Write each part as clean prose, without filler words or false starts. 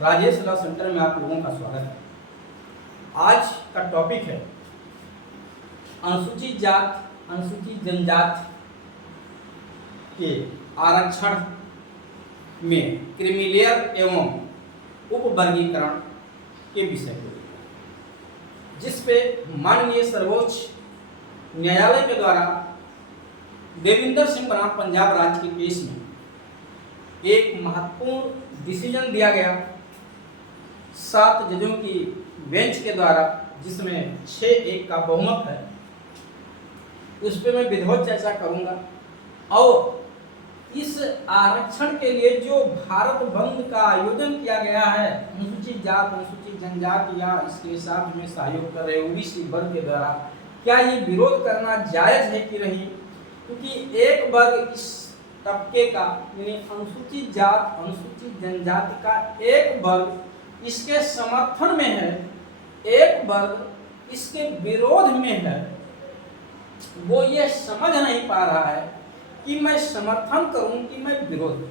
Rajesh law centre में आप लोगों का स्वागत है। आज का टॉपिक है अनुसूचित जात अनुसूचित जनजाति के आरक्षण में क्रीमी लेयर एवं उपवर्गीकरण के विषय को, जिस पे माननीय सर्वोच्च न्यायालय के द्वारा देविंदर सिंह बनाम पंजाब राज्य के केस में एक महत्वपूर्ण डिसीजन दिया गया 7 जजों की बेंच के द्वारा, जिसमें 6-1 का बहुमत है। उस पर मैं विधिवत चर्चा करूंगा और इस आरक्षण के लिए जो भारत बंद का आयोजन किया गया है अनुसूचित जात अनुसूचित जनजाति या इसके साथ में सहयोग कर रहे ओबीसी वर्ग के द्वारा, क्या ये विरोध करना जायज है कि नहीं? क्योंकि एक वर्ग इस तबके का यानी अनुसूचित जात अनुसूचित जनजाति का एक वर्ग इसके समर्थन में है, एक वर्ग इसके विरोध में है। वो ये समझ नहीं पा रहा है कि मैं समर्थन करूं कि मैं विरोध,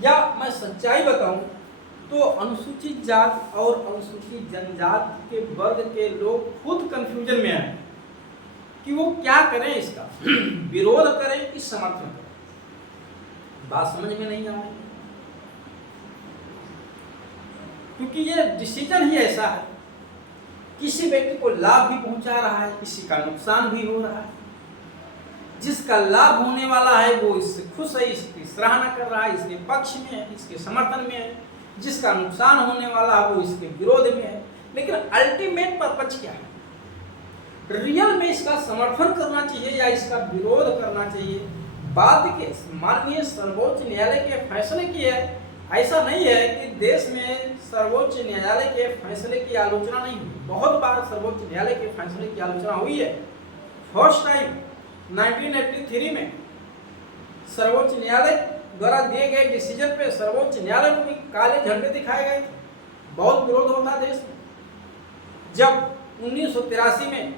या मैं सच्चाई बताऊं तो अनुसूचित जात और अनुसूचित जनजाति के वर्ग के लोग खुद कंफ्यूजन में हैं कि वो क्या करें, इसका विरोध करें कि समर्थन करें। बात समझ में नहीं आ रही, क्योंकि ये डिसीजन ही ऐसा है, किसी व्यक्ति को लाभ भी पहुंचा रहा है, किसी का नुकसान भी हो रहा है। जिसका लाभ होने वाला है वो इससे खुश है, इसकी सराहना कर रहा है, इसके पक्ष में है, इसके समर्थन में है। जिसका नुकसान होने वाला है वो इसके विरोध में है। लेकिन अल्टीमेट पर्पज क्या है? रियल में इसका समर्थन करना चाहिए या इसका विरोध करना चाहिए? बाद के माननीय सर्वोच्च न्यायालय के फैसले की है। ऐसा नहीं है कि देश में सर्वोच्च न्यायालय के फैसले की आलोचना नहीं हुई, बहुत बार सर्वोच्च न्यायालय के फैसले की आलोचना हुई है। फर्स्ट टाइम 1983 में सर्वोच्च न्यायालय द्वारा दिए गए डिसीजन पे सर्वोच्च न्यायालय को भी काले झंडे दिखाए गए थे, बहुत विरोध होता देश में। जब 1983 में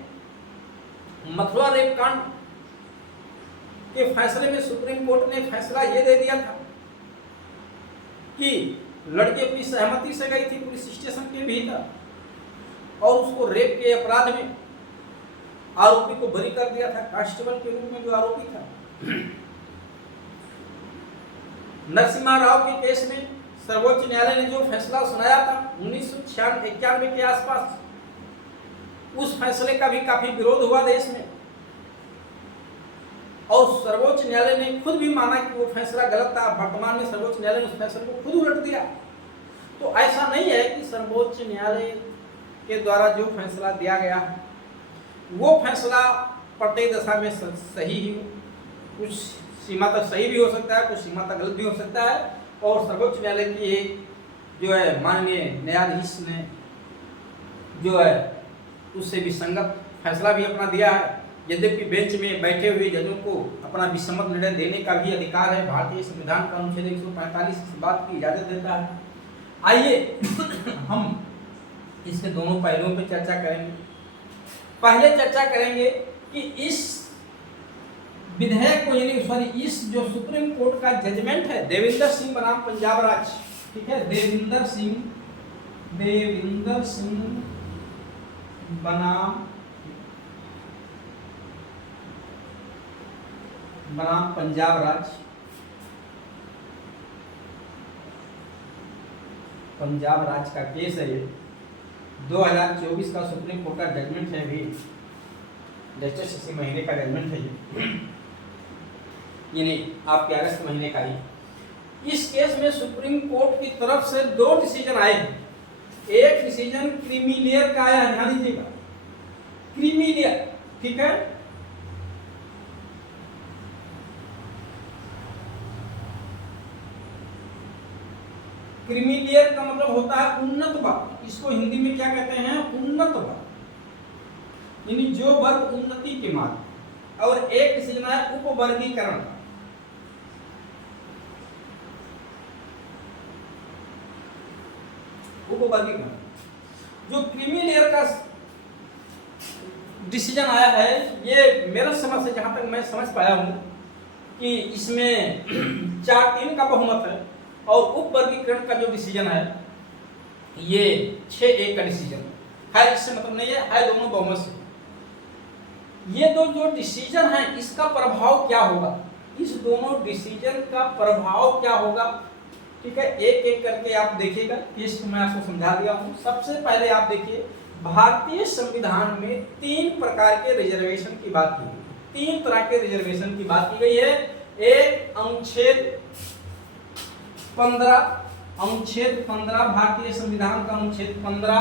मथुरा रेप कांड के फैसले में सुप्रीम कोर्ट ने फैसला ये दे दिया था कि लड़की अपनी सहमति से गई थी पुलिस स्टेशन के भीतर और उसको रेप के अपराध में आरोपी को बरी कर दिया था, कांस्टेबल के रूप में जो आरोपी था। नरसिम्हा राव के केस में सर्वोच्च न्यायालय ने जो फैसला सुनाया था 1991 के आसपास, उस फैसले का भी काफी विरोध हुआ देश में और सर्वोच्च न्यायालय ने खुद भी माना कि वो फैसला गलत था। वर्तमान में सर्वोच्च न्यायालय ने उस फैसले को खुद उलट दिया। तो ऐसा नहीं है कि सर्वोच्च न्यायालय के द्वारा जो फैसला दिया गया वो फैसला प्रत्येक दशा में सही ही हो, कुछ सीमा तक सही भी हो सकता है, कुछ सीमा तक गलत भी हो सकता है। और सर्वोच्च न्यायालय की जो है माननीय न्यायाधीश ने जो है उससे विसंगत फैसला भी अपना दिया है। यद्यपि बेंच में बैठे हुए जजों को अपना विसम्मत निर्णय देने का भी अधिकार है, भारतीय संविधान का अनुच्छेद 145 इस बात की इजाजत देता है। आइए हम इसके दोनों पहलुओं पर चर्चा करेंगे। पहले चर्चा करेंगे कि इस विधेयक को यानी इस जो सुप्रीम कोर्ट का जजमेंट है देविंदर सिंह बनाम पंजाब राज्य, ठीक है, देविंदर सिंह बनाम पंजाब राज्य, पंजाब राज्य का केस है ये। 2024 का सुप्रीम कोर्ट का जजमेंट है, भी जस्टिस इसी महीने का जजमेंट है ये, यानी आपके अगस्त महीने का ही। इस केस में सुप्रीम कोर्ट की तरफ से 2 डिसीजन आए हैं। एक डिसीजन क्रीमी लेयर का आया है, ध्यान दीजिएगा, क्रीमी लेयर, ठीक है। क्रीमी लेयर का मतलब होता है उन्नत वर्ग। इसको हिंदी में क्या कहते हैं? उन्नत वर्ग, यानी जो वर्ग उन्नति के मार्ग। और एक डिसीजन है उपवर्गीकरण। उपवर्गीकरण जो क्रीमी लेयर का डिसीजन आया है, ये मेरा समझ से जहां तक मैं समझ पाया हूं कि इसमें 4-3 का बहुमत है। और उपवर्गीकरण का जो डिसीजन है ये 6-1 का डिसीजन है, इससे मतलब नहीं है दोनों बहुमत से। ये दो जो डिसीजन है इसका प्रभाव क्या होगा, इस दोनों डिसीजन का प्रभाव क्या होगा, ठीक है। एक एक करके आप देखिएगा, केस मैं आपको समझा दिया हूं। सबसे पहले आप देखिए, भारतीय संविधान में 3 प्रकार के रिजर्वेशन की बात की गई, 3 तरह के रिजर्वेशन की बात की गई है। एक अनुच्छेद 15 भारतीय संविधान का अनुच्छेद 15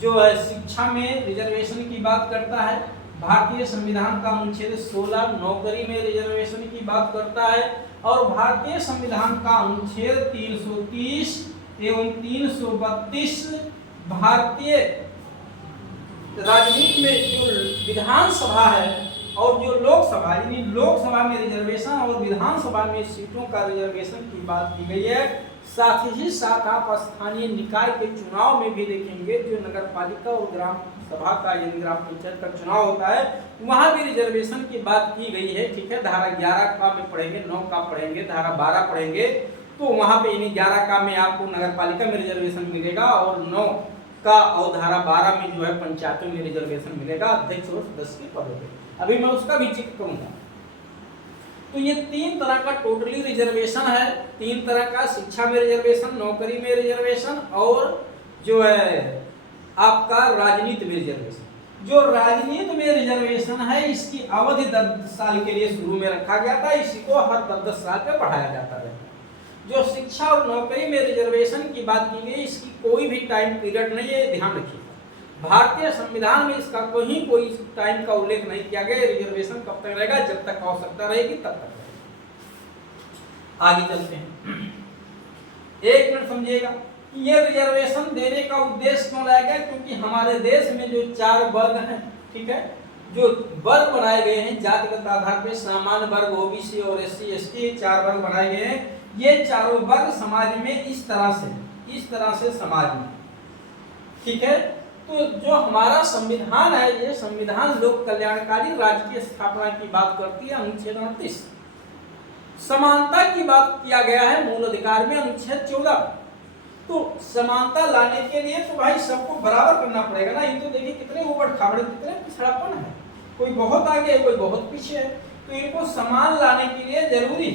जो है शिक्षा में रिजर्वेशन की बात करता है। भारतीय संविधान का अनुच्छेद 16 नौकरी में रिजर्वेशन की बात करता है। और भारतीय संविधान का अनुच्छेद 330 एवं 332 भारतीय राजनीति में जो विधानसभा है और जो लोकसभा, यानी लोकसभा में रिजर्वेशन और विधानसभा में सीटों का रिजर्वेशन की बात की गई है। साथ ही साथ आप स्थानीय निकाय के चुनाव में भी देखेंगे, जो नगर पालिका और ग्राम सभा का यानी ग्राम पंचायत का चुनाव होता है, वहां भी रिजर्वेशन की बात की गई है, ठीक है। धारा 11 का में पढ़ेंगे, 9 का पढ़ेंगे, धारा 12 पढ़ेंगे, तो वहां पे यानी 11 का में आपको नगर पालिका में रिजर्वेशन मिलेगा और 9 का और धारा 12 में जो है पंचायतों में रिजर्वेशन मिलेगा अध्यक्ष और सदस्य के पदों पे। अभी मैं उसका भी जिक्र करूंगा। तो ये 3 तरह का टोटली रिजर्वेशन है, 3 तरह का, शिक्षा में रिजर्वेशन, नौकरी में रिजर्वेशन और जो है आपका राजनीति में रिजर्वेशन। जो राजनीति में रिजर्वेशन है इसकी अवधि 10 साल के लिए शुरू में रखा गया था, इसी को हर 10 साल पे बढ़ाया जाता है। जो शिक्षा और नौकरी में रिजर्वेशन की बात की गई, इसकी कोई भी टाइम पीरियड नहीं है, ध्यान रखिएगा। भारतीय संविधान में इसका कोई टाइम का उल्लेख नहीं किया गया। रिजर्वेशन कब तक रहेगा, जब तक आवश्यकता रहेगी तब तक रहेगा। आगे चलते हैं, 1 मिनट समझिएगा। ये रिजर्वेशन देने का उद्देश्य क्यों लाया गया, क्योंकि हमारे देश में जो 4 वर्ग हैं, ठीक है, जो वर्ग बनाए गए हैं जातिगत आधार पर, सामान्य वर्ग, ओबीसी और एससी एसटी, 4 वर्ग बनाए गए हैं। ये चारों वर्ग समाज में इस तरह से समाज में, ठीक है। तो जो हमारा संविधान है, ये संविधान लोक कल्याणकारी राज्य की स्थापना की बात करती है, अनुच्छेद 29। समानता की बात किया गया है मूल अधिकार में, अनुच्छेद 14। तो समानता लाने के लिए तो भाई सबको बराबर करना पड़ेगा ना। ये तो देखिए कितने ऊबड़ खाबड़, कितने पिछड़ापन है, कोई बहुत आगे है, कोई बहुत पीछे है। तो इनको समान लाने के लिए जरूरी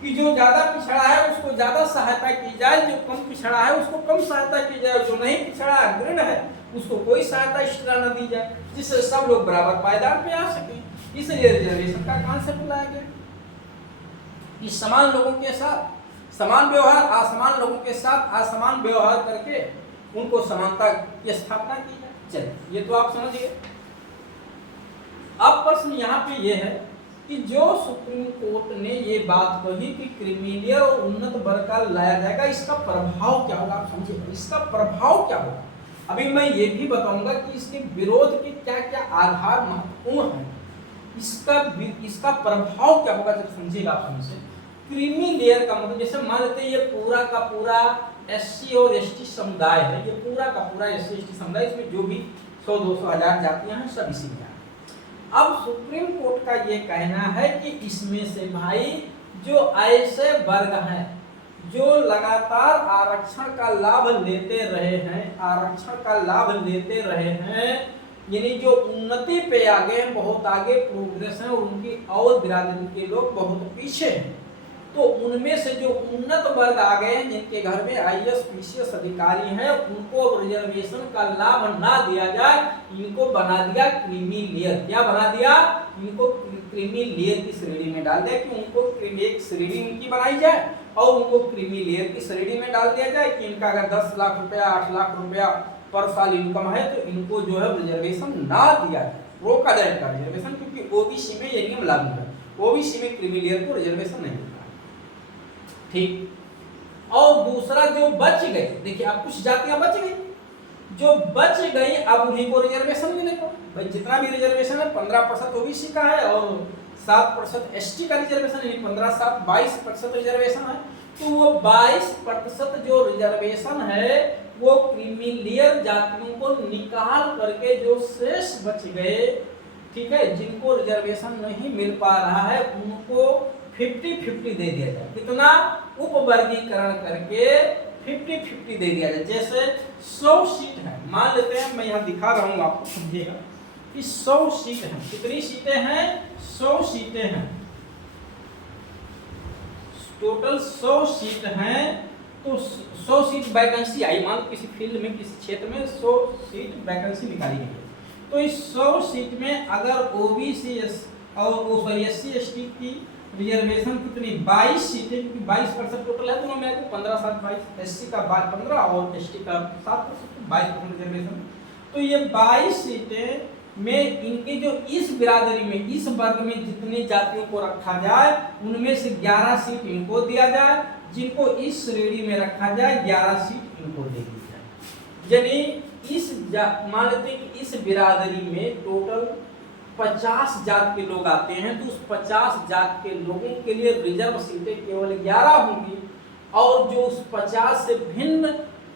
कि जो ज्यादा पिछड़ा है उसको ज्यादा सहायता की जाए, जो कम पिछड़ा है उसको कम सहायता की जाए, जो नहीं पिछड़ा दृढ़ है उसको कोई सहायता इस तरह न दी जाए, जिससे सब लोग बराबर पायदान पे आ सके। इसलिए रिजर्वेशन का कॉन्सेप्ट लाया गया कि समान लोगों के साथ समान व्यवहार, असमान लोगों के साथ असमान व्यवहार करके उनको समानता की स्थापना की जाए। चलिए, ये तो आप समझ गए। अब प्रश्न यहाँ पे ये है कि जो सुप्रीम कोर्ट ने ये बात कही कि क्रीमीलियर और उन्नत वर्ग का लाया जाएगा, इसका प्रभाव क्या होगा, आप समझिए, इसका प्रभाव क्या होगा। अभी मैं ये भी बताऊंगा कि इसके विरोध के क्या क्या आधार महत्वपूर्ण हैं, इसका प्रभाव क्या होगा, जब समझिएगा आप समझे। क्रीमीलियर का मतलब, जैसे मान लेते हैं ये पूरा का पूरा एससी और एसटी समुदाय है, ये पूरा का पूरा एससी एसटी समुदाय, इसमें जो भी 100, 200, 1000 जातियां हैं सब इसी में हैं। अब सुप्रीम कोर्ट का ये कहना है कि इसमें से भाई जो ऐसे वर्ग हैं जो लगातार आरक्षण का लाभ लेते रहे हैं, यानी जो उन्नति पे आगे हैं, बहुत आगे प्रोग्रेस है, और उनकी और बिरादरी के लोग बहुत पीछे हैं, तो उनमें से जो उन्नत वर्ग आ गए हैं, जिनके घर में आईएएस पीसीएस अधिकारी हैं, उनको रिजर्वेशन का लाभ ना दिया जाए, इनको बना दिया क्रीमी लेयर। क्या बना दिया? इनको क्रीमी लेयर की श्रेणी में डाल दिया कि उनको एक श्रेणी इनकी बनाई जाए और उनको क्रीमी लेयर की श्रेणी में डाल दिया जाए कि इनका अगर 10 लाख रुपया 8 लाख रुपया पर साल इनकम है तो इनको जो है रिजर्वेशन ना दिया जाए, रोका जाए इनका रिजर्वेशन, क्योंकि ओबीसी में ये नियम लागू है, ओबीसी में क्रीमी लेयर को रिजर्वेशन नहीं मिलता। ठीक। और दूसरा जो बच गए, देखिए अब कुछ जातियां बच गई, जो बच गई अब उन्हीं को रिजर्वेशन मिलेगा। भाई जितना भी रिजर्वेशन है 15% ओबीसी का है और 7% एसटी का रिजर्वेशन, यानी 15-7 22% रिजर्वेशन है। तो वो 22% जो रिजर्वेशन है वो क्रीमीलियर जातियों को निकाल करके जो शेष बच गए, ठीक है, जिनको रिजर्वेशन नहीं मिल पा रहा है, उनको 50-50 दे दिया जाए। कितना? उपवर्गीकरण करके 50-50 दे दिया जाए। जैसे 100 सीट है, मान लेते हैं, मैं यहाँ दिखा रहा हूँ आपको समझिएगा कि 100 सीट है। कितनी सीटें हैं? 100 सीटें हैं, टोटल 100 सीट हैं। तो 100 सीट वैकेंसी आई, मान लो किसी फील्ड में, किसी क्षेत्र में 100 सीट वैकेंसी निकाली गई है। तो इस 100 सीट में अगर ओबीसी और SC ST की रिजर्वेशन कितनी? 22 सीटें, क्योंकि 22% टोटल है, दोनों में 15 7 22, SC का 15 और ST का 7%, 22% रिजर्वेशन। तो ये 22 सीटें में इनके जो इस बिरादरी में, इस वर्ग में जितनी जातियों को रखा जाए उनमें से 11 सीट इनको दिया जाए, जिनको इस श्रेणी में रखा जाए 11 सीट इनको दे दी जाए। यानी मान लेते हैं कि इस बिरादरी में टोटल 50 जात के लोग आते हैं, तो उस 50 जात के लोगों के लिए रिजर्व सीटें केवल 11 होंगी, और जो उस 50 से भिन्न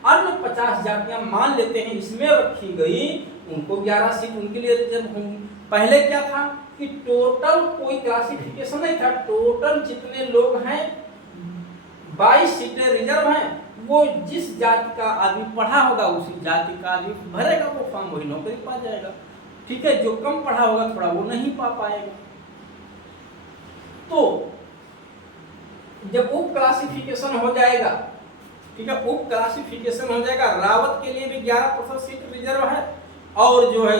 अन्य 50 जातियां मान लेते हैं इसमें रखी गई, उनको 11 सीट उनके लिए रिजर्व होंगी। पहले क्या था कि टोटल कोई क्लासिफिकेशन नहीं था, टोटल जितने लोग हैं 22 सीटें रिजर्व हैं, वो जिस जाति का आदमी पढ़ा होगा उसी जाति का आदमी भरेगा वो फॉर्म, वही नौकरी पा जाएगा। ठीक है, जो कम पढ़ा होगा थोड़ा वो नहीं पा पाएगा। तो जब उप क्लासिफिकेशन हो जाएगा, ठीक है, उप क्लासिफिकेशन हो जाएगा, रावत के लिए भी 11% सीट रिजर्व है, और जो है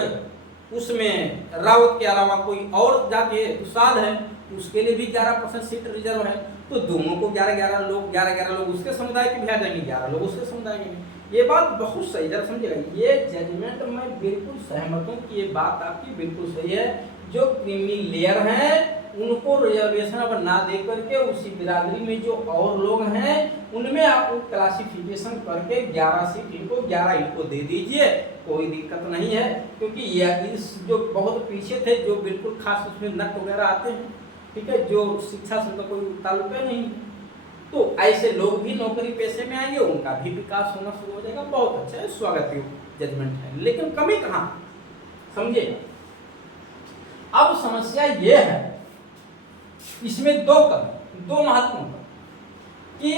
उसमें रावत के अलावा कोई और जाति है, दुसाध है, उसके लिए भी 11% सीट रिजर्व है। तो दोनों को 11-11 लोग उसके समुदाय के भी आ जाएंगे, 11 लोग उसके समुदाय के भी। ये बात बहुत सही, जरा समझिएगा, ये जजमेंट मैं बिल्कुल सहमत हूँ कि ये बात आपकी बिल्कुल सही है। जो क्रीमी लेयर हैं उनको रिजर्वेशन अब ना दे करके उसी बिरादरी में जो और लोग हैं उनमें आप क्लासिफिकेशन करके 11 सीट इनको 11 इनको दे दीजिए, कोई दिक्कत नहीं है। क्योंकि ये इस जो बहुत पीछे थे, जो बिल्कुल खास उसमें नट वगैरह आते हैं, ठीक है, जो शिक्षा से उनका कोई ताल्लुक नहीं, तो ऐसे लोग भी नौकरी पेशे में आएंगे, उनका भी विकास होना शुरू हो जाएगा। बहुत अच्छा है, स्वागत योग्य जजमेंट है। लेकिन कमी कहाँ समझिए, अब समस्या ये है इसमें दो महत्वपूर्ण कि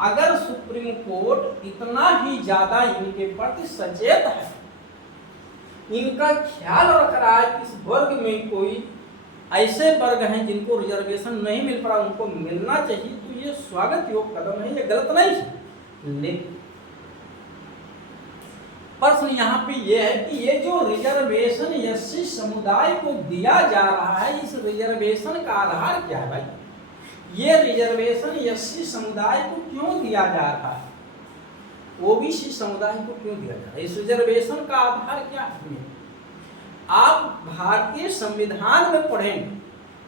अगर सुप्रीम कोर्ट इतना ही ज्यादा इनके प्रति सचेत है, इनका ख्याल रख रहा है कि इस वर्ग में कोई ऐसे वर्ग हैं जिनको रिजर्वेशन नहीं मिल पा रहा, उनको मिलना चाहिए, तो ये स्वागत योग्य कदम है, ये गलत नहीं है। लेकिन प्रश्न यहाँ पे ये है कि ये जो रिजर्वेशन SC समुदाय को दिया जा रहा है, इस रिजर्वेशन का आधार क्या है भाई? ये रिजर्वेशन SC समुदाय को क्यों दिया जा रहा है, OBC समुदाय को क्यों दिया जा रहा है? इस रिजर्वेशन का आधार क्या है? आप भारतीय संविधान में पढ़ेंगे,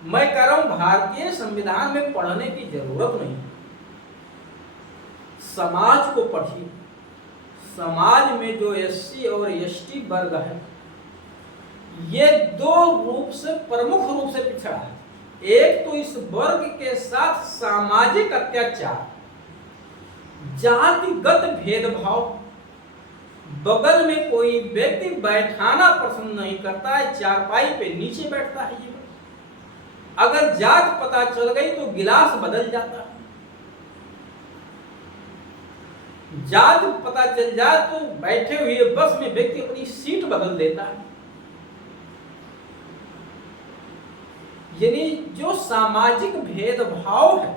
मैं कह रहा हूं भारतीय संविधान में पढ़ने की जरूरत नहीं, समाज को पढ़िए। समाज में जो SC और ST वर्ग है, ये दो रूप से, प्रमुख रूप से पिछड़ा है। एक तो इस वर्ग के साथ सामाजिक अत्याचार, जातिगत भेदभाव, बगल में कोई व्यक्ति बैठाना पसंद नहीं करता है, चारपाई पे नीचे बैठता है, ये अगर जात पता चल गई तो गिलास बदल जाता है, जात पता चल जाए तो बैठे हुए बस में व्यक्ति अपनी सीट बदल देता है। यानी जो सामाजिक भेदभाव है,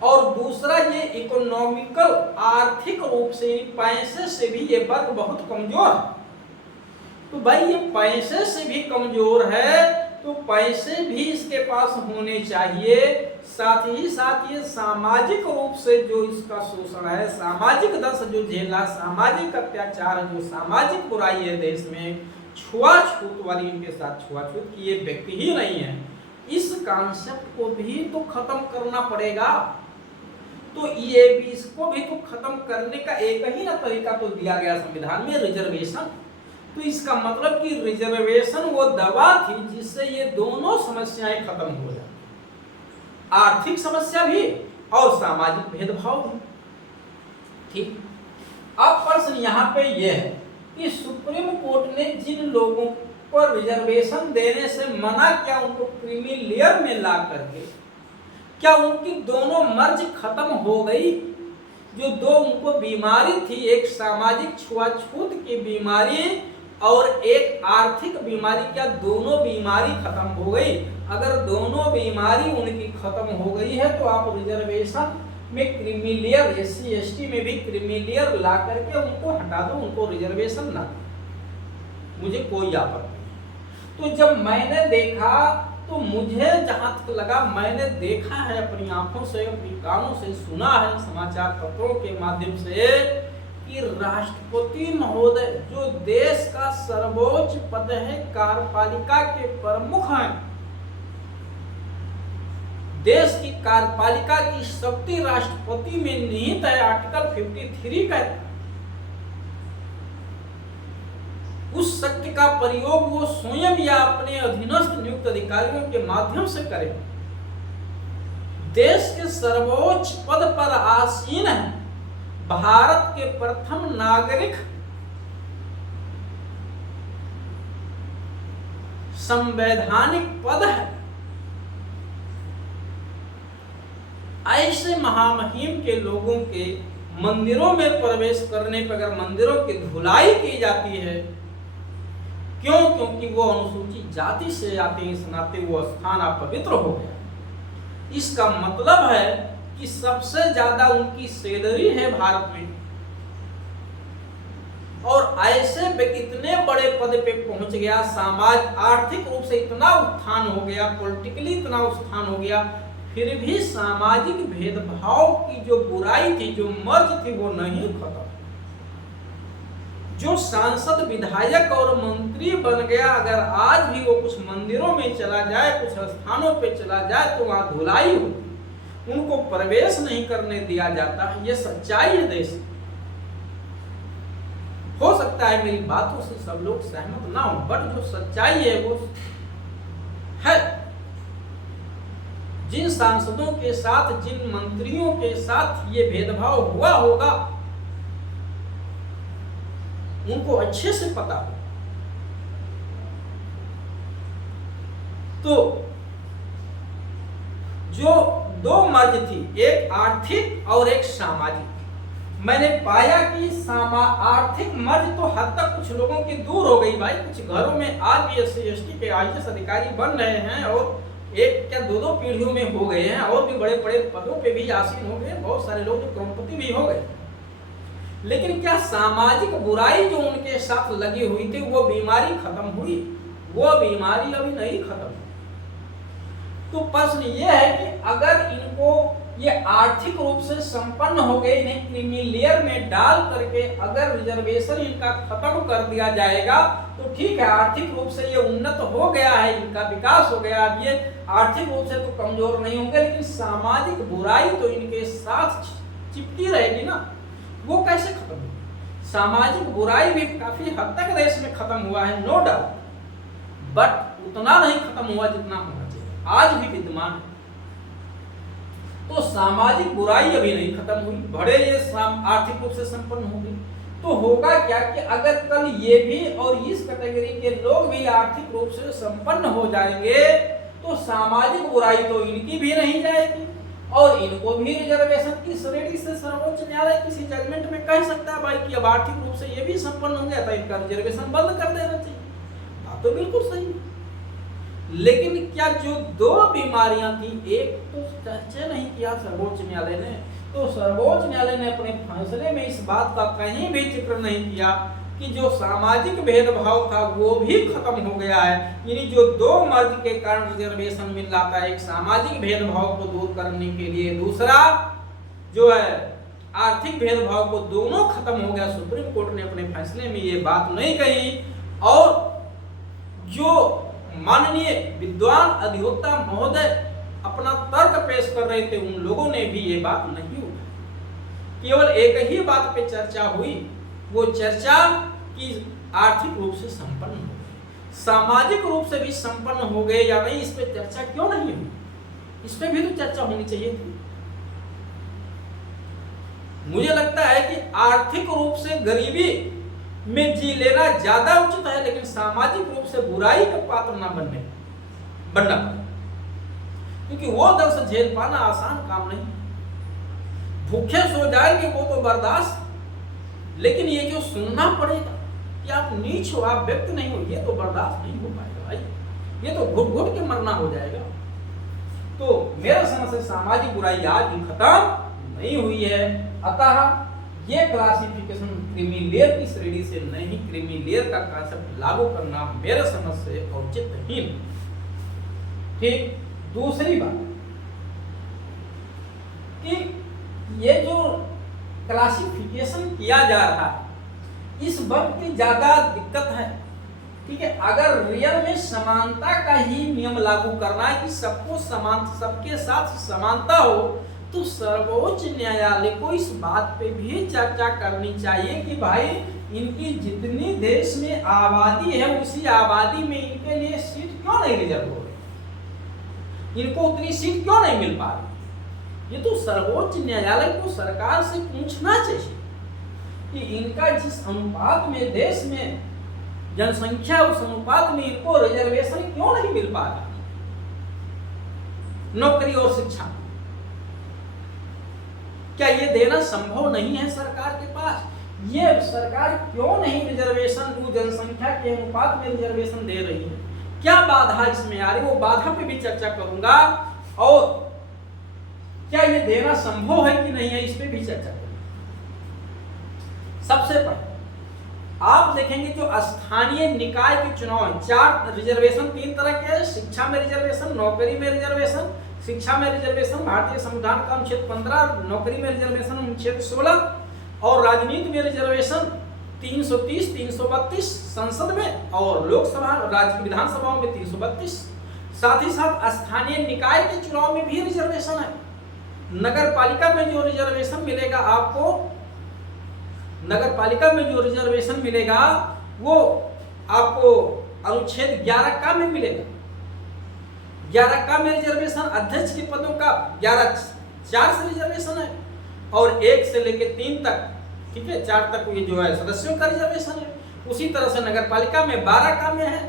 और दूसरा ये इकोनॉमिकल, आर्थिक रूप से, पैसे से भी ये वर्ग बहुत कमजोर है। तो भाई ये पैसे से भी कमजोर है, तो पैसे भी इसके पास होने चाहिए, साथ ही साथ ये सामाजिक रूप से जो इसका शोषण है, सामाजिक दर्द जो झेला, सामाजिक अत्याचार, जो सामाजिक बुराई है देश में, छुआछूत वाली, इनके साथ छुआछूत की ये व्यक्ति ही नहीं है, इस कॉन्सेप्ट को भी तो खत्म करना पड़ेगा। तो ये भी, इसको भी तो खत्म करने का एक ही ना तरीका तो दिया गया संविधान में, रिजर्वेशन। तो इसका मतलब कि रिजर्वेशन वो दवा थी जिससे ये दोनों समस्याएं खत्म हो जाए, आर्थिक समस्या भी और सामाजिक भेदभाव भी। ठीक, अब प्रश्न यहाँ पे ये है कि सुप्रीम कोर्ट ने जिन लोगों पर रिजर्वेशन देने से मना किया, उनको क्रीमी लेयर में ला करके, क्या उनकी दोनों मर्ज खत्म हो गई? जो दो उनको बीमारी थी, एक सामाजिक छुआछूत की बीमारी और एक आर्थिक बीमारी, क्या दोनों बीमारी खत्म हो गई? अगर दोनों बीमारी उनकी खत्म हो गई है तो आप रिजर्वेशन में क्रीमीलेयर, एससी एसटी में भी क्रीमीलेयर ला करके उनको हटा दो, उनको रिजर्वेशन ना, मुझे कोई आपत्ति नहीं। तो जब मैंने देखा तो मुझे जहां तक लगा, मैंने देखा है अपनी आंखों से, अपनी कानों से सुना है समाचार पत्रों के माध्यम से कि राष्ट्रपति महोदय जो देश का सर्वोच्च पद है, कार्यपालिका के प्रमुख हैं, देश की कार्यपालिका की शक्ति राष्ट्रपति में निहित है, आर्टिकल 53 का, उस शक्ति का प्रयोग वो स्वयं या अपने अधीनस्थ नियुक्त अधिकारियों के माध्यम से करें। देश के सर्वोच्च पद पर आसीन है, भारत के प्रथम नागरिक, संवैधानिक पद है। ऐसे महामहिम के लोगों के मंदिरों में प्रवेश करने पर अगर मंदिरों की धुलाई की जाती है, क्यों? क्योंकि वो अनुसूचित जाति से आते हैं, इस नाते वो स्थान अपवित्र हो गया। इसका मतलब है कि सबसे ज्यादा उनकी सैलरी है भारत में, और ऐसे पे इतने बड़े पद पे पहुंच गया, समाज आर्थिक रूप से इतना उत्थान हो गया, पॉलिटिकली इतना उत्थान हो गया, फिर भी सामाजिक भेदभाव की जो बुराई थी, जो मर्ज थी, वो नहीं खत्म। जो सांसद, विधायक और मंत्री बन गया, अगर आज भी वो कुछ मंदिरों में चला जाए, कुछ स्थानों पे चला जाए तो वहां धुलाई होती, उनको प्रवेश नहीं करने दिया जाता। ये सच्चाई है देश। हो सकता है मेरी बातों से सब लोग सहमत ना हो, बट जो सच्चाई है वो है। जिन सांसदों के साथ, जिन मंत्रियों के साथ ये भेदभाव हुआ होगा, उनको अच्छे से पता हो। तो जो दो मर्ज थी, एक आर्थिक और एक सामाजिक, मैंने पाया कि आर्थिक मर्ज तो हद तक कुछ लोगों की दूर हो गई भाई। कुछ घरों में आज भी एससी एसटी के आईएएस अधिकारी बन रहे हैं, और एक क्या दो पीढ़ियों में हो गए हैं, और भी बड़े बड़े पदों पे भी आसीन हो गए, बहुत सारे लोग जो करोड़पति भी हो गए। लेकिन क्या सामाजिक बुराई जो उनके साथ लगी हुई थी, वो बीमारी खत्म हुई? वो बीमारी अभी नहीं खत्म। तो प्रश्न ये है कि अगर इनको ये आर्थिक रूप से संपन्न हो गए, इन्हें क्रीमीलेयर में डाल करके अगर रिजर्वेशन इनका खत्म कर दिया जाएगा तो ठीक है, आर्थिक रूप से ये उन्नत हो गया है, इनका विकास हो गया, अब ये आर्थिक रूप से तो कमजोर नहीं होंगे, लेकिन सामाजिक बुराई तो इनके साथ चिपकी रहेगी ना। वो कैसे खत्म होगी? सामाजिक बुराई भी काफी हद तक देश में खत्म हुआ है, नो डाउट, बट उतना नहीं खत्म हुआ जितना होना चाहिए, आज भी विद्यमान है। तो सामाजिक बुराई अभी नहीं खत्म हुई, बड़े ये आर्थिक रूप से संपन्न हो गए, तो होगा क्या कि अगर कल ये भी और इस कैटेगरी के लोग भी आर्थिक रूप से संपन्न हो जाएंगे तो सामाजिक बुराई तो इनकी भी नहीं जाएगी, और इनको भी रिजर्वेशन की श्रेणी से सर्वोच्च न्यायालय किसी जजमेंट में कह सकता है भाई कि अब आर्थिक रूप से ये भी संपन्न हो गया था, इनका रिजर्वेशन बंद कर देना चाहिए। बात तो बिल्कुल सही है। लेकिन क्या जो दो बीमारियां थी, एक तो चर्चा नहीं किया सर्वोच्च न्यायालय ने, तो सर्वोच्च न्यायालय ने अपने फैसले में इस बात का कहीं भी जिक्र नहीं किया कि जो सामाजिक भेदभाव था वो भी खत्म हो गया है। यानी जो दो मर्ज के कारण रिजर्वेशन मिल रहा था, एक सामाजिक भेदभाव को दूर करने के लिए, दूसरा जो है आर्थिक भेदभाव को, दोनों खत्म हो गया। सुप्रीम कोर्ट ने अपने फैसले में ये बात नहीं कही, और जो माननीय विद्वान अधिवक्ता महोदय अपना तर्क पेश कर रहे थे, उन लोगों ने भी ये बात नहीं उठाई। केवल एक ही बात पे चर्चा हुई, वो चर्चा कि आर्थिक रूप से संपन्न हो गए, सामाजिक रूप से भी संपन्न हो गए या नहीं, इस पे चर्चा क्यों नहीं हुई? इस पे भी तो चर्चा होनी चाहिए थी। मुझे लगता है कि आर्थिक रूप से गरीबी में जी लेना ज्यादा उचित है, लेकिन सामाजिक रूप से बुराई का पात्र ना बनना पड़े, क्योंकि वो दर्द झेल पाना आसान काम नहीं। भूखे सो जाएंगे वो तो बर्दाश्त, लेकिन ये जो सुनना पड़ेगा कि आप नीच हो, आप व्यक्त नहीं हो, ये तो बर्दाश्त नहीं हो पाएगा भाई, ये तो घुट घुट के मरना हो जाएगा। तो मेरे समझ से सामाजिक बुराई आज भी खत्म नहीं हुई है। अतः ये क्लासिफिकेशन क्रीमी लेयर की श्रेणी से नहीं, क्रीमी लेयर का कांसेप्ट लागू करना मेरे समझ से औचित्यहीन। ठीक, दूसरी बात कि ये जो क्लासिफिकेशन किया जा रहा है इस वर्ग की ज्यादा दिक्कत है। ठीक है, अगर रियल में समानता का ही नियम लागू करना है कि सबको समान, सबके साथ समानता हो, तो सर्वोच्च न्यायालय को इस बात पे भी चर्चा करनी चाहिए कि भाई इनकी जितनी देश में आबादी है उसी आबादी में इनके लिए सीट क्यों नहीं रिजर्व हो रही, इनको उतनी सीट क्यों नहीं मिल पा रही। ये तो सर्वोच्च न्यायालय को सरकार से पूछना चाहिए कि इनका जिस अनुपात में देश में जनसंख्या उस अनुपात में इनको रिजर्वेशन क्यों नहीं मिल पा रहा, नौकरी और शिक्षा, क्या ये देना संभव नहीं है सरकार के पास? ये सरकार क्यों नहीं रिजर्वेशन जनसंख्या के अनुपात में रिजर्वेशन दे रही है? क्या बाधा इसमें आ रही, वो बाधा पे भी चर्चा करूंगा, और क्या ये देना संभव है कि नहीं है इस पे भी चर्चा करेंगे। सबसे पहले आप देखेंगे जो स्थानीय निकाय के चुनाव है, 4 रिजर्वेशन 3 तरह के हैं, शिक्षा में रिजर्वेशन, नौकरी में रिजर्वेशन, शिक्षा में रिजर्वेशन भारतीय संविधान का अनुच्छेद 15, नौकरी में रिजर्वेशन अनुच्छेद 16, और राजनीति में रिजर्वेशन 330, 332 संसद में, और लोकसभा राज्य विधानसभाओं में 332। साथ ही साथ स्थानीय निकाय के चुनाव में भी रिजर्वेशन है। नगर पालिका में जो रिजर्वेशन मिलेगा आपको, नगर पालिका में जो रिजर्वेशन मिलेगा वो आपको अनुच्छेद 11 का में मिलेगा। 11 का में रिजर्वेशन अध्यक्ष के पदों का 11(4) से रिजर्वेशन है, और 1 से लेकर 3 तक, ठीक है, 4 तक ये जो है सदस्यों का रिजर्वेशन है। उसी तरह से नगर पालिका में 12 का में है,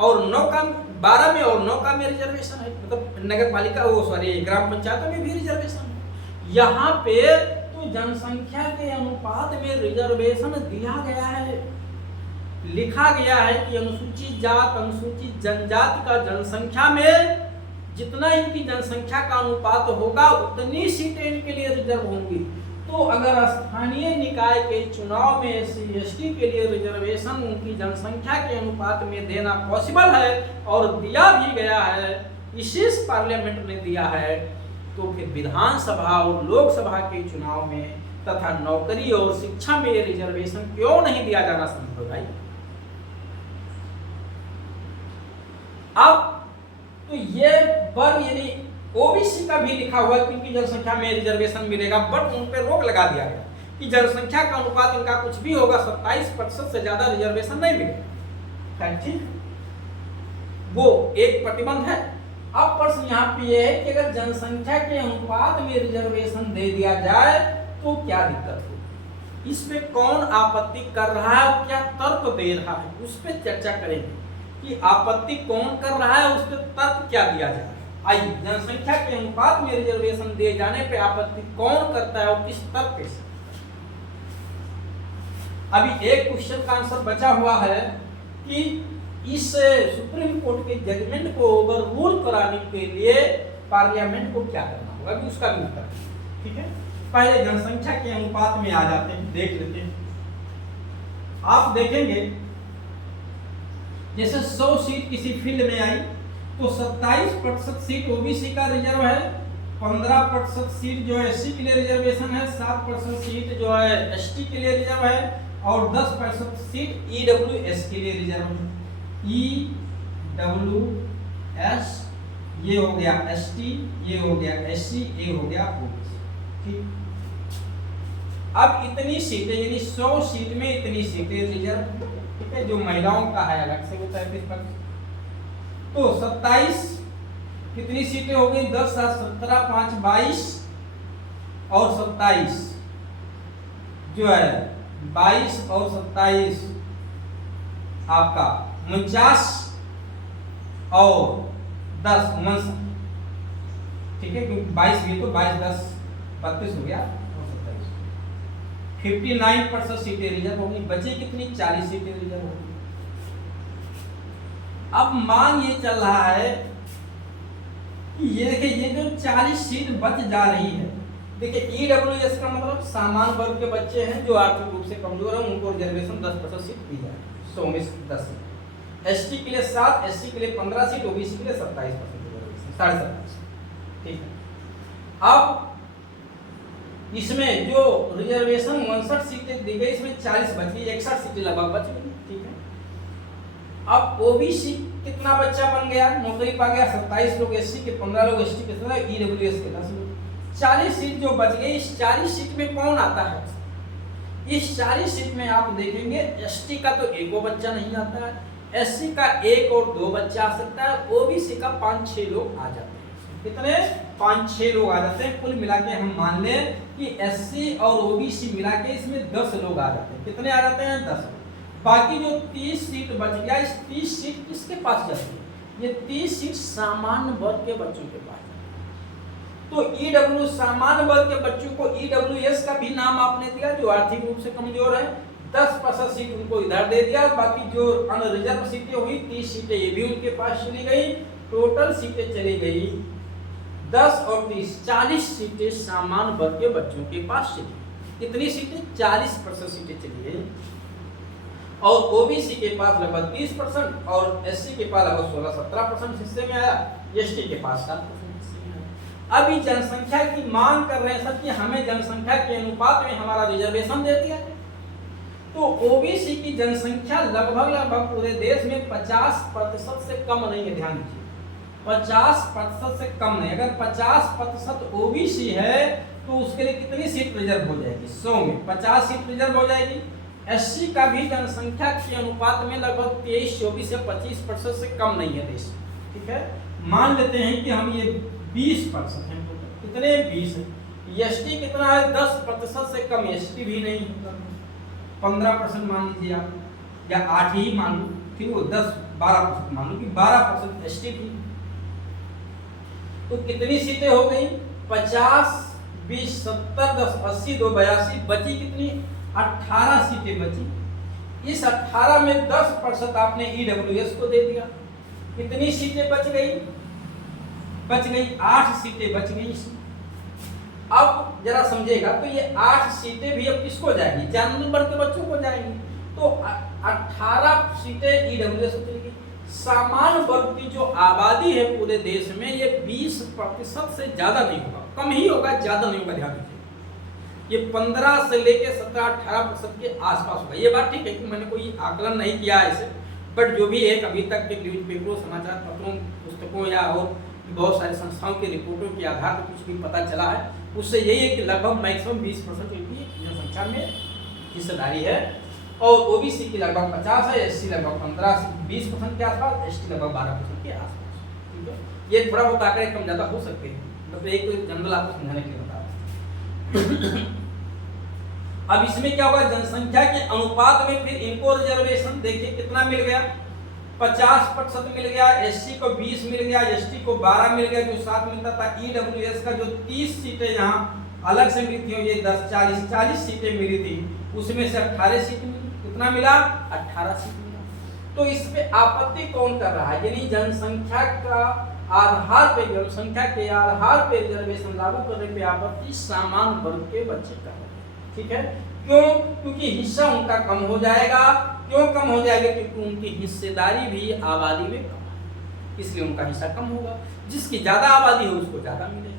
और 9 का 12 में और 9 का में रिजर्वेशन है, मतलब नगर पालिका वो सॉरी ग्राम पंचायतों में भी रिजर्वेशन है। यहाँ पे तो जनसंख्या के अनुपात में रिजर्वेशन दिया गया है, लिखा गया है कि अनुसूचित जात अनुसूचित जनजाति का जनसंख्या में जितना इनकी जनसंख्या का अनुपात होगा उतनी सीटें इनके लिए रिजर्व होंगी। तो अगर स्थानीय निकाय के चुनाव में SC/ST के लिए रिजर्वेशन उनकी जनसंख्या के अनुपात में देना पॉसिबल है और दिया भी गया है, विशेष पार्लियामेंट ने दिया है, तो फिर विधानसभा और लोकसभा के चुनाव में तथा नौकरी और शिक्षा में ये रिजर्वेशन क्यों नहीं दिया जाना संभव है? अब तो ये वर्ग यानी ओबीसी का भी लिखा हुआ है कि उनकी जनसंख्या में रिजर्वेशन मिलेगा, बट उन पर रोक लगा दिया गया कि जनसंख्या का अनुपात इनका कुछ भी होगा 27% से ज्यादा रिजर्वेशन नहीं मिलेगा। ठीक, वो एक प्रतिबंध है। अब प्रश्न यहाँ पे ये है कि अगर जनसंख्या के अनुपात में रिजर्वेशन दे दिया जाए तो क्या दिक्कत होगी, इस पे कौन आपत्ति कर रहा है और क्या तर्क दे रहा है, उस पर चर्चा करेंगे कि आपत्ति कौन कर रहा है, उस पर तर्क क्या दिया जाए। आइए, जनसंख्या के अनुपात में रिजर्वेशन दिए जाने पे आपत्ति कौन करता है और किस तर्क से। अभी एक क्वेश्चन का आंसर बचा हुआ है कि इस सुप्रीम कोर्ट के जजमेंट को ओवररूल कराने के लिए पार्लियामेंट को क्या करना होगा, अभी उसका भी उत्तर। ठीक है, पहले जनसंख्या के अनुपात में आ जाते हैं, देख लेते हैं। आप देखेंगे जैसे 100 सीट किसी फील्ड में आई तो 27% सीट ओबीसी का रिजर्व है, 15% सीट जो है SC के लिए रिजर्वेशन है, 7% सीट जो है ST के लिए रिजर्व है, और 10% सीट EWS के लिए रिजर्व है। EWS ये हो गया ST, ये हो गया SC, ये हो गया OBC। ठीक, अब इतनी सीटें यानी 100 सीट में इतनी सीटें रिजर्व, ठीक है, जो महिलाओं का है अलग से वो 33%। तो 27 कितनी सीटें हो गई, 10 7 17 5 22 और 27 जो है 22 और 27 आपका 49 और 10 59। ठीक है, क्योंकि 22 भी तो 22 10 32 हो गया और 59% सीटें रिजर्व होंगी, बची कितनी 40 सीटें रिजर्व होंगी। अब मान ये चल रहा है कि ये देखिए ये जो 40 सीट बच जा रही है, देखिए ईडब्ल्यूएस का मतलब सामान्य वर्ग के बच्चे हैं जो आर्थिक रूप से कमजोर हैं, उनको रिजर्वेशन 10% सीट दी जाए, 100 में 10। एसटी के लिए 7, एससी के लिए 15 सीट, ओबीसी के लिए 27% रिजर्वेशन, 27.5। ठीक है। अब इसमें जो रिजर्वेशन 59 सीटें दी गई, इसमें 40 बच गई, 61 सीटें लगभग बच गई। ठीक है। अब ओबीसी कितना बच्चा बन गया, नौकरी पा गया 27 लोग, एससी के 15 लोग, एसटी के 17, ईडब्ल्यूएस के 10 लोग। 40 सीट जो बच गई, इस 40 सीट में कौन आता है? इस 40 सीट में आप देखेंगे एसटी का तो एको बच्चा नहीं आता है, एससी का 1 और 2 बच्चा आ सकता है, ओबीसी का 5-6 लोग आ जाते हैं। कितने? 5-6 लोग आ जाते हैं। कुल मिला के हम मान लें कि एससी और ओबीसी मिला के इसमें 10 लोग आ जाते हैं। कितने आ जाते हैं? 10। बाकी जो 30 सीट बच गया, इस 30 सीट किसके पास जाती है? ये 30 सीट सामान्य वर्ग के बच्चों के पास। तो ईडब्ल्यू सामान्य वर्ग के बच्चों को ईडब्ल्यूएस का भी नाम आपने दिया, जो आर्थिक रूप से कमजोर है, 10% सीट उनको इधर दे दिया। बाकी जो अनरिजर्व सीटें हुई 30 सीटें ये भी उनके पास चली गई। टोटल सीटें चली गई 10 और 30, 40 सीटें सामान्य वर्ग के बच्चों के पास चली। कितनी सीटें? 40% सीटें चली गई। और ओबीसी के पास लगभग 30% और एससी के पास लगभग 16-17% हिस्से में आया, एसटी के पास 7% हिस्से में आया। अभी जनसंख्या की मांग कर रहे हैं सब कि हमें जनसंख्या के अनुपात में हमारा रिजर्वेशन दे दिया है। तो ओबीसी की जनसंख्या लगभग पूरे देश में 50% से कम नहीं है। ध्यान दीजिए, 50% से कम नहीं। अगर 50% ओबीसी है तो उसके लिए कितनी सीट रिजर्व हो जाएगी? 100 में 50 सीट रिजर्व हो जाएगी। एससी का भी जनसंख्या के अनुपात में लगभग 23-24 या 25% से कम नहीं है देश। ठीक है, मान लेते हैं कि हम ये 20% हैं। कितने? 20 है। एसटी कितना है? 10% से कम एसटी भी नहीं है। 15% मान लीजिए आप, या 8 ही मान लो, फिर वो 10-12% मान लो कि 12% एसटी थी। तो कितनी सीटें हो गई? 50, 20, 70, 10, 80, 2, 82, बची कितनी? 18 सीटें बची। इस 18 में 10% आपने ईडब्ल्यूएस को दे दिया। कितनी सीटें बच गई? बच गई 8 सीटें बच गई। अब जरा समझेगा, तो ये 8 सीटें भी अब किसको जाएंगी? जनरल वर्ग के बच्चों को जाएंगी। तो 18 सीटें ईडब्ल्यूएस को चलेगी। सामान्य वर्ग की जो आबादी है पूरे देश में, ये 20% से ज्यादा नहीं होगा, कम ही होगा, ज्यादा नहीं होगा। ध्यान दीजिए, ये 15 से लेके 17-18% के आसपास होगा। ये बात ठीक है कि मैंने कोई आकलन नहीं किया ऐसे, बट जो भी एक अभी तक के न्यूज़पेपरों, समाचार पत्रों, पुस्तकों या और बहुत सारी संस्थाओं की रिपोर्टों के आधार पर कुछ भी पता चला है, उससे यही है कि लगभग मैक्सिमम 20% की जनसंख्या में हिस्सेदारी है। और ओबीसी की लगभग 50 है, एससी लगभग 15 से 20% के आसपास, एसटी लगभग 12% के आसपास। ठीक है, ये थोड़ा बहुत आंकड़े कम ज़्यादा हो सकते हैं, बस एक जनरल आपको समझाने के लिए बता रहा हूं। अब इसमें क्या होगा? जनसंख्या के अनुपात में फिर इनको रिजर्वेशन देखिए कितना मिल गया? 50% मिल गया, एससी को 20 मिल गया, एसटी को 12 मिल गया, जो 7 मिलता था। ईडब्ल्यूएस का जो 30 सीटें यहाँ अलग से मिली थी, ये 10-40 सीटें मिली थी, उसमें से 18 सीट मिली। कितना मिला? 18 सीट मिला। तो इस पे आपत्ति कौन कर रहा है? यानी जनसंख्या का आधार पे, जनसंख्या के आधार पे रिजर्वेशन लागू करने पे आपत्ति सामान्य वर्ग के बच्चे कर रहे हैं। ठीक है, क्यों? क्योंकि हिस्सा उनका कम हो जाएगा। क्यों कम हो जाएगा? क्योंकि उनकी हिस्सेदारी भी आबादी में कम है, इसलिए उनका हिस्सा कम होगा। जिसकी ज्यादा आबादी हो उसको ज्यादा मिलेगा।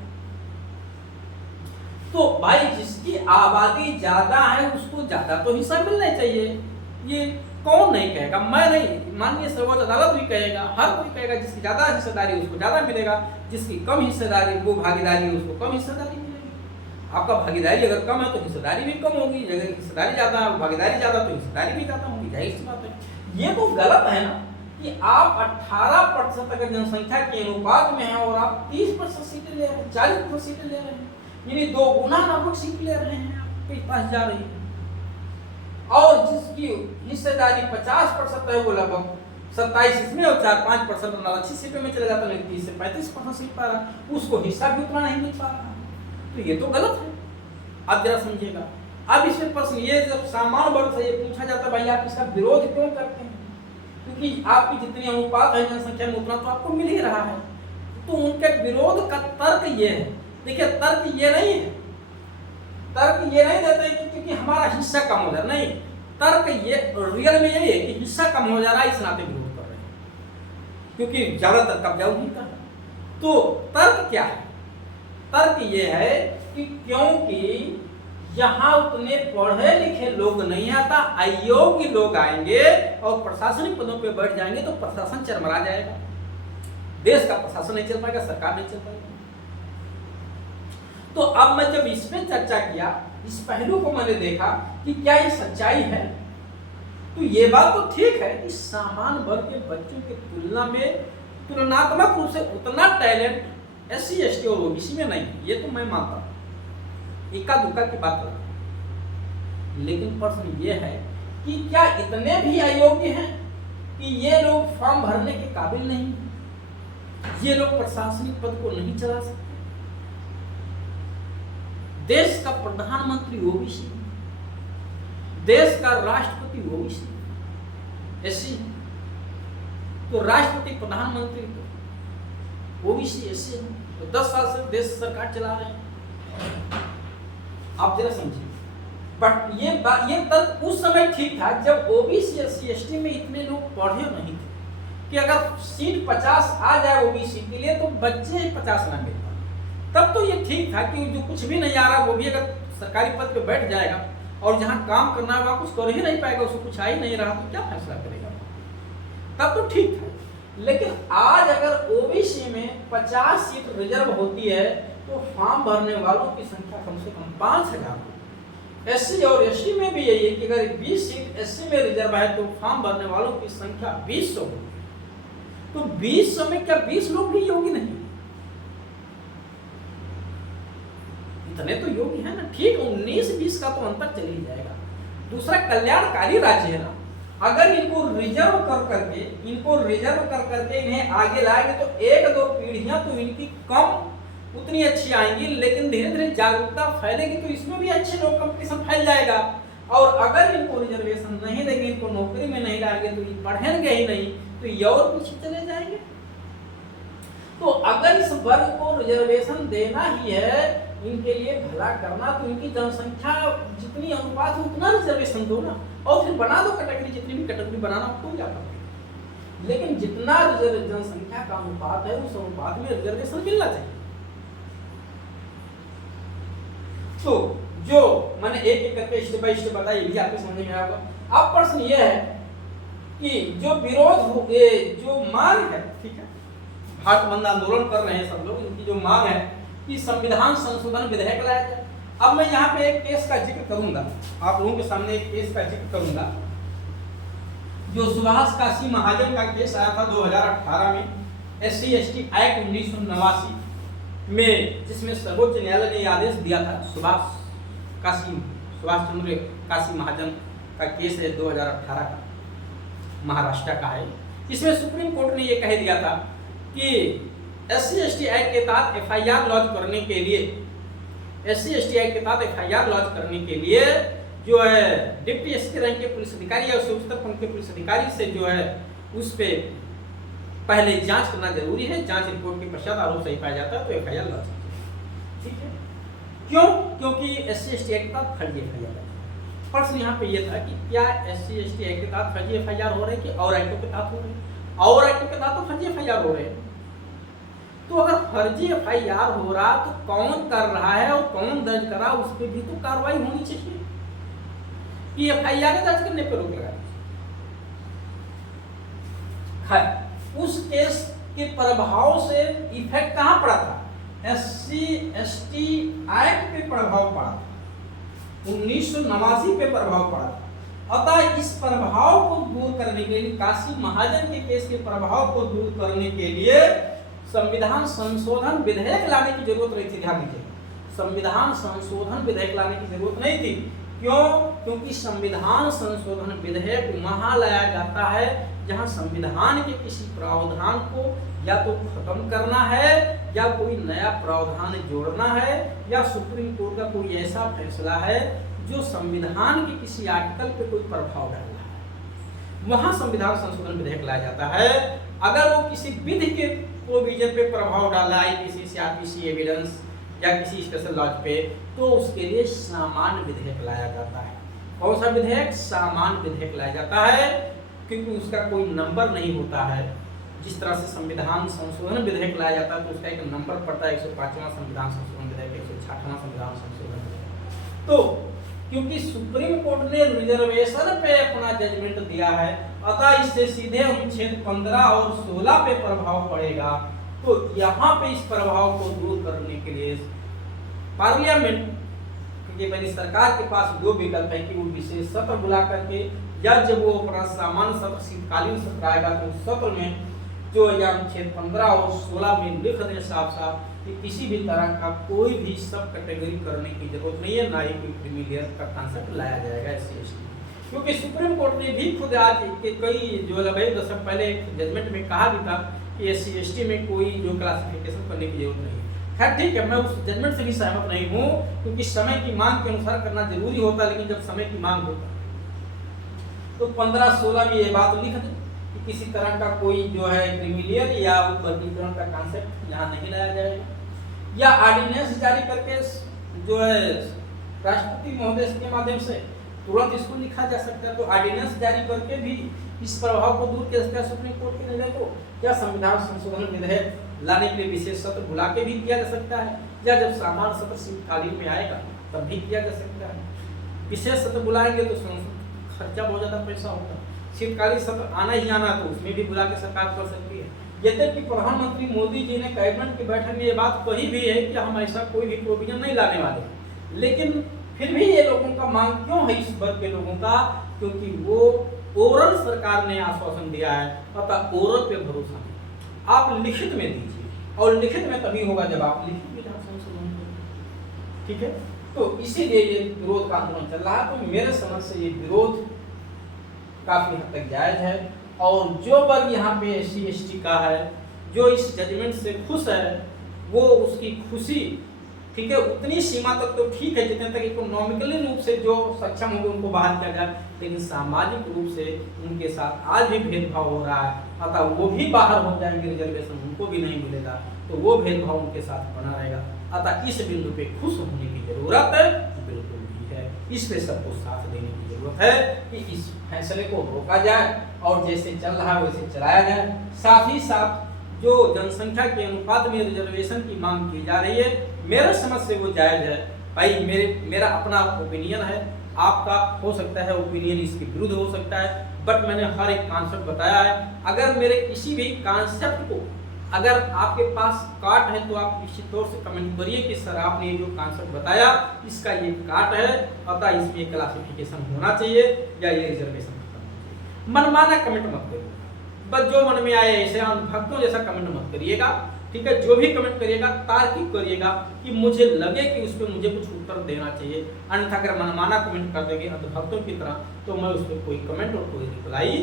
तो भाई जिसकी आबादी ज्यादा है उसको ज्यादा तो हिस्सा मिलना चाहिए। ये कौन नहीं कहेगा? मैं नहीं, माननीय सर्वोच्च अदालत भी कहेगा, हर कोई कहेगा जिसकी ज्यादा हिस्सेदारी उसको ज्यादा मिलेगा, जिसकी कम हिस्सेदारी, वो भागीदारी, उसको कम हिस्सेदारी मिलेगी। आपका भागीदारी अगर कम है तो हिस्सेदारी भी कम होगी, अगर हिस्सेदारी ज्यादा है, भागीदारी ज्यादा, तो हिस्सेदारी भी ज्यादा होगी। जाहिर सी बात है। ये तो गलत है ना कि आप 18% अगर जनसंख्या के अनुपात में है और आप 30% सीटें ले रहे हैं, 40% सीटें ले रहे हैं, यानी 2 गुना लगभग सीट ले रहे हैं, आपके पास जा रही है। और जिसकी हिस्सेदारी 50% है वो लगभग 27 इसमें और 4-5% अच्छी सीटों में चले जाता है, 30 से 35% सीट पा रहा, उसको हिस्सा भी उतना नहीं मिल पा रहा। तो ये तो गलत है। अब जरा समझिएगा, अब इसमें प्रश्न ये जब सामान्य वर्ग से ये पूछा जाता है भाई आप इसका विरोध क्यों करते हैं, क्योंकि आपकी जितनी अनुपात है जनसंख्या में उतना तो आपको मिल ही रहा है। तो उनके विरोध का तर्क ये है, देखिए तर्क ये नहीं है, तर्क ये नहीं देते कि क्योंकि हमारा हिस्सा कम हो जा रहा, नहीं, तर्क ये रियल में यही है कि हिस्सा कम हो जा रहा है इस नाते विरोध कर रहे हैं, क्योंकि ज्यादातर कब्जा नहीं कर रहा। तो तर्क क्या है, तर्क ये है कि क्योंकि यहाँ उतने पढ़े लिखे लोग नहीं आता, अयोग्य लोग आएंगे और प्रशासनिक पदों पे बैठ जाएंगे तो प्रशासन चरमरा जाएगा, देश का प्रशासन नहीं चल पाएगा, सरकार नहीं चल पाएगी। तो अब मैं जब इसमें चर्चा किया, इस पहलू को मैंने देखा कि क्या ये सच्चाई है, तो ये बात तो ठीक है कि सामान्य वर्ग के बच्चों की तुलना में तुलनात्मक रूप से उतना टैलेंट SC ST और OBC में नहीं, ये तो मैं मानता हूँ, इक्का दुक्का की बात है। लेकिन प्रश्न ये है कि क्या इतने भी अयोग्य हैं कि ये लोग फॉर्म भरने के काबिल नहीं, ये लोग प्रशासनिक पद को नहीं चला सकते? देश का प्रधानमंत्री OBC, देश का राष्ट्रपति OBC SC, तो राष्ट्रपति प्रधानमंत्री OBC SC, तो 10 साल से देश सरकार चला रहे हैं, आप जरा समझिए। बट ये तर्क उस समय ठीक था जब OBC SC ST में इतने लोग पढ़े नहीं थे कि अगर सीट 50 आ जाए OBC के लिए तो बच्चे 50 ना मिल पाए, तब तो ये ठीक था कि जो कुछ भी नहीं आ रहा वो भी अगर सरकारी पद पे बैठ जाएगा और जहाँ काम करना है वहाँ कुछ कर ही नहीं पाएगा, उसको कुछ आ ही नहीं रहा तो क्या फैसला करेगा, तब तो ठीक था। लेकिन आज अगर OBC में 50 सीट रिजर्व होती है तो फॉर्म भरने वालों की संख्या कम से कम 5000 हो। SC और ST में भी यही है कि अगर 20 सीट SC में रिजर्व है तो फॉर्म भरने वालों की संख्या 200 हो, तो 200 में क्या 20 लोग भी योग्य नहीं? इतने तो योग्य है ना, ठीक 19-20 का तो अंतर चल ही जाएगा। दूसरा, कल्याणकारी राज्य है ना, अगर इनको रिजर्व कर करके इन्हें आगे लाएंगे तो 1-2 पीढ़ियां तो इनकी कम उतनी अच्छी आएंगी, लेकिन धीरे धीरे जागरूकता फैलेगी तो इसमें भी अच्छे लोग कंपटीशन फैल जाएगा। और अगर इनको रिजर्वेशन नहीं देंगे, इनको नौकरी में नहीं लाएंगे तो ये पढ़ेंगे ही नहीं, तो ये और पीछे चले जाएंगे। तो अगर इस वर्ग को रिजर्वेशन देना ही है, इनके लिए भला करना, तो इनकी जनसंख्या जितनी अनुपात है उतना रिजर्वेशन दो ना, और फिर बना दो कैटेगरी, जितनी भी कैटेगरी बनाना तो क्या करो, लेकिन जितना जनसंख्या का अनुपात है उस अनुपात में रिजर्वेशन मिलना चाहिए। तो जो मैंने एक एक करके स्टेप बाय स्टेप बताया, ये भी आपको समझ में आएगा। अब प्रश्न ये है कि जो विरोध हो, जो मांग है, ठीक है, भारत बंद आंदोलन कर रहे हैं सब लोग, इनकी जो मांग है कि संविधान संशोधन विधेयक लाया जाए। अब मैं यहाँ पे एक केस का जिक्र करूंगा, आप लोगों के सामने एक केस का जिक्र करूंगा, जो सुभाष काशी महाजन का केस आया था 2018 में, SC ST एक्ट 1989 में, जिसमें सर्वोच्च न्यायालय ने आदेश दिया था। सुभाष चंद्र काशी महाजन का केस है 2018 का, महाराष्ट्र का है। इसमें सुप्रीम कोर्ट ने यह कह दिया था कि SC ST एक्ट के तहत FIR लॉन्च करने के लिए, SC ST एक्ट के तहत FIR लॉन्च करने के लिए जो है डिप्टी SP रैंक के पुलिस अधिकारी या उससे उच्चतर पंक्ति के पुलिस अधिकारी से जो है उस पे पहले जांच करना जरूरी है। जांच रिपोर्ट के पश्चात आरोप सही पाया जाता है तो FIR लॉन्च, ठीक है। क्यों? क्योंकि SC ST एक्ट के तहत फर्जी FIR है। प्रश्न यहाँ पे ये था कि क्या SC ST एक्ट के तहत फर्जी FIR हो रहे हैं कि और एक्टों के तहत हो रहे हैं? और एक्टों के तहत तो फर्जी FIR हो रहे हैं। तो अगर फर्जी FIR हो रहा तो कौन कर रहा है और कौन दर्ज कर रहा, उस पर भी तो कार्रवाई होनी चाहिए कि FIR दर्ज करने पर रोक लगा। उस केस के प्रभाव से इफेक्ट कहाँ पड़ा था? SC ST एक्ट पे प्रभाव पड़ा था, 1989 पे प्रभाव पड़ा था। अतः इस प्रभाव को दूर करने के लिए, काशी महाजन के केस के प्रभाव को दूर करने के लिए संविधान संशोधन विधेयक लाने की जरूरत नहीं थी। ध्यान दीजिए, संविधान संशोधन विधेयक लाने की जरूरत नहीं थी। क्यों? क्योंकि संविधान संशोधन विधेयक वहां लाया जाता है जहां संविधान के किसी प्रावधान को या तो खत्म करना है या कोई नया प्रावधान जोड़ना है, या सुप्रीम कोर्ट का कोई ऐसा फैसला है जो संविधान के किसी आर्टिकल पे कोई प्रभाव डाल रहा है, वहां संविधान संशोधन विधेयक लाया जाता है। अगर वो किसी विधि के प्रोविजन पे प्रभाव डाल रहा है, किसी सीआरपीसी एविडेंस या किसी स्पेशल लॉज पे, तो उसके लिए सामान्य विधेयक लाया जाता है। कौन सा विधेयक? सामान्य विधेयक लाया जाता है, क्योंकि उसका कोई नंबर नहीं होता है। जिस तरह से संविधान संशोधन विधेयक लाया जाता है तो उसका एक नंबर पड़ता है, 105वां संविधान संशोधन विधेयक, 166वां संविधान संशोधन विधेयक। तो क्योंकि सुप्रीम कोर्ट ने रिजर्वेशन पे अपना जजमेंट दिया है, अतः इससे सीधे अनुच्छेद 15 और 16 पे प्रभाव पड़ेगा। तो यहाँ पे इस प्रभाव को दूर करने के लिए पार्लियामेंट, क्योंकि मैंने सरकार के पास दो विकल्प है कि वो विशेष सत्र बुला करके, या जब वो अपना सामान्य सत्र शीतकालीन सत्र आएगा तो उस सत्र में जो अनुच्छेद 15 और 16 में लिख दें साफ साफ कि किसी भी तरह का कोई भी सब कैटेगरी करने की जरूरत नहीं है, ना ही कोई क्रीमी का कॉन्सेप्ट लाया जाएगा SC/ST। क्योंकि सुप्रीम कोर्ट ने भी खुद आज के कई जो 90 दशक पहले एक जजमेंट में कहा भी था कि SC/ST में कोई जो क्लासिफिकेशन करने की जरूरत नहीं है। खैर ठीक है, मैं उस जजमेंट से भी सहमत नहीं हूँ, क्योंकि समय की मांग के अनुसार करना जरूरी होता है, लेकिन जब समय की मांग होता तो 15-16 में ये बात लिख दें कि किसी तरह का कोई जो है क्रिमिलियर या वर्गीकरण का कॉन्सेप्ट यहाँ नहीं लाया जाएगा, या ऑर्डिनेंस जारी करके जो है राष्ट्रपति महोदय के माध्यम से तुरंत इसको लिखा जा सकता है। तो ऑर्डिनेंस जारी करके भी इस प्रभाव को दूर किया सकता है सुप्रीम कोर्ट के निर्णय को, या संविधान संशोधन विधेयक लाने के लिए विशेष सत्र बुला के भी किया जा सकता है, या जब सामान्य सत्र शीतकालीन में आएगा तब भी किया जा सकता है। विशेष सत्र बुलाएंगे तो खर्चा बहुत ज्यादा पैसा होगा, शीतकालीन सत्र आना ही आना तो उसमें भी बुला के सरकार कर सकती है। यद्यपि प्रधानमंत्री मोदी जी ने कैबिनेट की बैठक में ये बात कही भी है कि हम ऐसा कोई भी प्रोविजन नहीं लाने वाले, लेकिन फिर भी ये लोगों का मांग क्यों है इस वर्ग के लोगों का? क्योंकि वो ओरल सरकार ने आश्वासन दिया है, अतः ओरल पे भरोसा नहीं, आप लिखित में दीजिए, और लिखित में तभी होगा जब आप लिखित विधान संशोधन करें। ठीक है, तो इसीलिए ये विरोध का आंदोलन चल रहा है। तो मेरे समझ से ये विरोध काफी हद तक जायज है, और जो वर्ग यहाँ पे SC/ST का है, जो इस जजमेंट से खुश है, वो उसकी खुशी ठीक है उतनी सीमा तक तो ठीक है जितने तक इकोनॉमिकली रूप से जो सक्षम होंगे उनको बाहर किया जाए, लेकिन सामाजिक रूप से उनके साथ आज भी भेदभाव हो रहा है, अतः वो भी बाहर हो जाएंगे, रिजर्वेशन उनको भी नहीं मिलेगा, तो वो भेदभाव उनके साथ बना रहेगा। अतः इस बिंदु पे खुश होने की जरूरत बिल्कुल भी है, इस पे सबको साथ देने की जरूरत है कि इस फैसले को रोका जाए और जैसे चल रहा है वैसे चलाया जाए। साथ ही साथ जो जनसंख्या के अनुपात में रिजर्वेशन की मांग की जा रही है, मेरे समझ से वो जायज है। भाई मेरा अपना ओपिनियन है, आपका हो सकता है ओपिनियन इसके विरुद्ध हो सकता है, बट मैंने हर एक कॉन्सेप्ट बताया है। अगर मेरे किसी भी कॉन्सेप्ट को अगर आपके पास काट है तो आप निश्चित तौर से कमेंट करिए कि सर आपने ये जो कॉन्सेप्ट बताया इसका ये काट है, अतः इसमें क्लासिफिकेशन होना चाहिए या ये रिजर्वेशन खत्म होना चाहिए। मनमाना कमेंट मत करिए, बस जो मन में आए ऐसे भक्तों जैसा कमेंट मत करिएगा। ठीक है, जो भी कमेंट करिएगा तार्किक करिएगा कि मुझे लगे कि उस पर मुझे कुछ उत्तर देना चाहिए, अन्यथा अगर मनमाना कमेंट कर देंगे अंधभक्तों की तरह तो मैं उस पर कोई कमेंट और कोई रिप्लाई